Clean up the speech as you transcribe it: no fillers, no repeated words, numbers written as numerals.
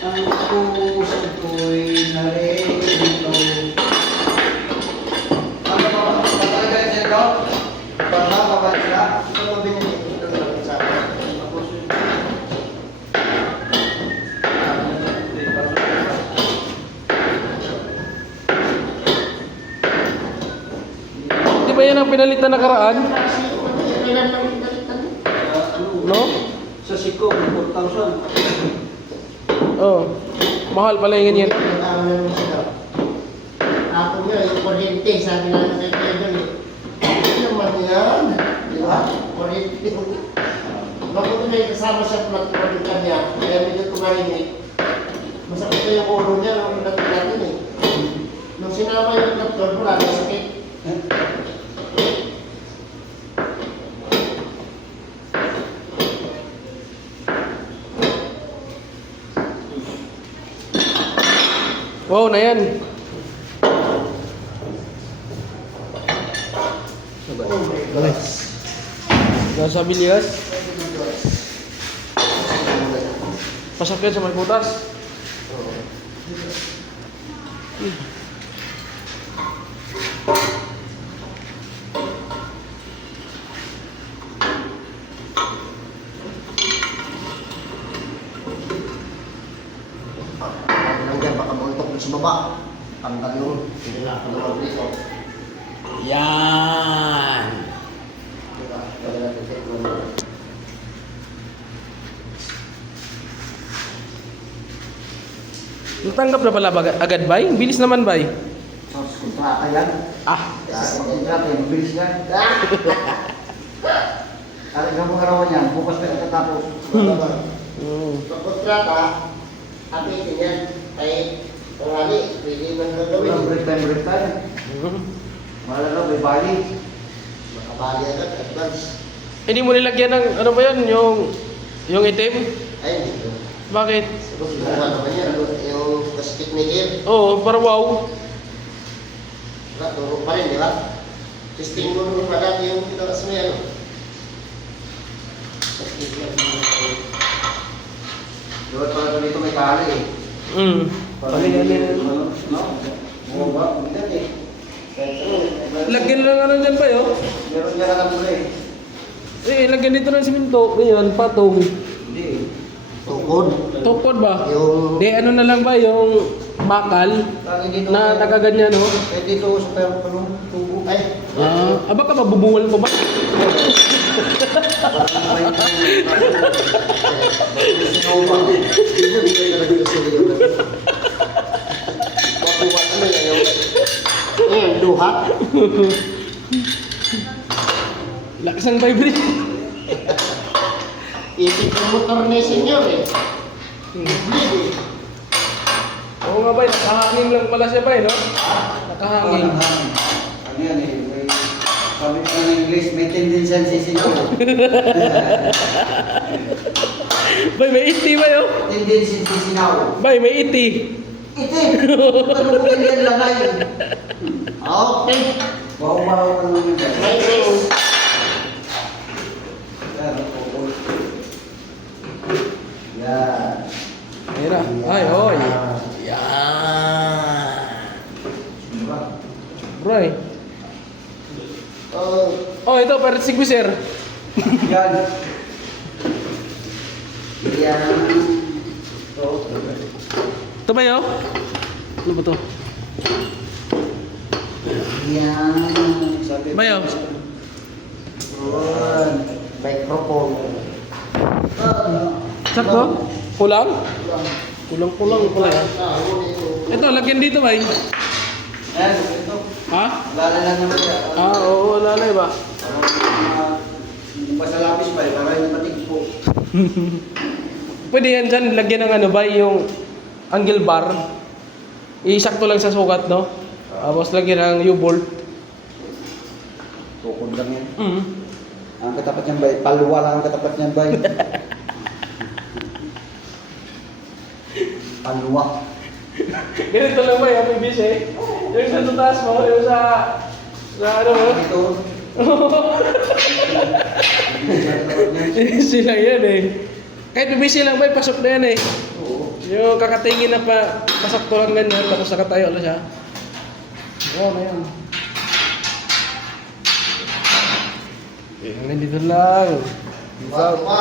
Ang puso ko'y narito. Ano ba? Talaga yan siya, no? Baka ba sila? Ito mo binili. Ito lang sa akin. Di ba yan ang pinalit na nakaraan? No? Sa Siko, 4,000. Oh. Mahal pala yung ganyan. Ako nga, yung kuryente, sabi na kay Pedro eh. Hindi naman yan. Di ba? Kuryente. Bakit may kasama siya platform yung kanya, kaya medyo tumahimik. Masakit na yung ulo niya nung natin natin eh. Nung sinama yung platform, wala na sakit. Wow, na yan. Nasa bilyas. Pasakyan sa may butas. Lang dyan, baka mauntok na sa baba. Tanggal yun. Hindi na, tanggal dito. Yan. Diba? Wala natin sa ito. Natanggap na pala agad, bay? Bilis naman, bay. Tapos kontrata yan. Ah. Kontrata yan, mabilis yan. Talagang mga rawan yan, bukas na katatapos. Pag kontrata, apitin yan. Ay, pangali, pwede man gagawin. Break time. Wala na, may bali. Makabali agad, advance. Hindi mo nilagyan ng, ano ba yun, yung itim? Ay, hindi ko. Bakit? Ano naman yan, yung plastic na gear. Oo, para wow. Wala, turo pa rin, di ba? Testing mo nung dati yung pinakas mo yan. Doon pala dito may kali eh. No? Oo ba? Hindi eh. Lagyan lang ano dyan, bay, oh. Meron niya lang muna eh. Lagyan dito ng siminto. Ganyan, patong. Hindi eh. Tukod. Tukod ba? Yung... Di, ano na lang ba, yung bakal na nakaganyan, no? Eh dito sa tayo tubo. Ay. Aba ka, mabubungal mo ba? Duha. Lakas ang vibrate. Isip yung motor ni senyor eh. Hindi. Oo nga ba, nakahangin lang pala siya ba, no? Nakahangin. Ano yan eh, may sabi ko ng English, may tendency ang sisino. Bay, may iti ba, yo? Tendency sisinaw. Bay, may iti. Itim! Ano ko ganyan lang ay? Okay. Bawa-bawa ka naman yun. May race. Yan, oo. Yan. Ayun na. Ay, oy. Yan. Diba? Bro, Oh, ito, para sigwiser. Yan. Yan. Ito. Ito ba, yo? Ano ba to? Yan. Sabi Bayaw. Yan. Microphone. Sakto? Kulang? Kulang-kulang pala yan. Ito, lagyan dito, bay. Yan, ito. Ha? Lala lang naman siya. Oo, lalay ba? Hindi pa sa lapis ba, para hindi matigpo. Pwede yan dyan, lagyan ng ano ba, yung angle bar. Isakto lang sa sukat, no? Tapos lagyan ng U-bolt. Tukod lang yan. Mm. Ang katapat niyan ba, paluwa lang ang katapat niyan ba. Paluwa. Ganito lang ba, yung PBS eh? Yung sa tutas mo, yung sa ano mo? Ito. Sila yan eh. Kahit PBS lang ba, pasok na yan eh. Oo. Yung kakatingin na pa, pasakto lang ganyan, tapos nakatayo na siya. Oo, na yan. Yung nandito lang. Tuwa.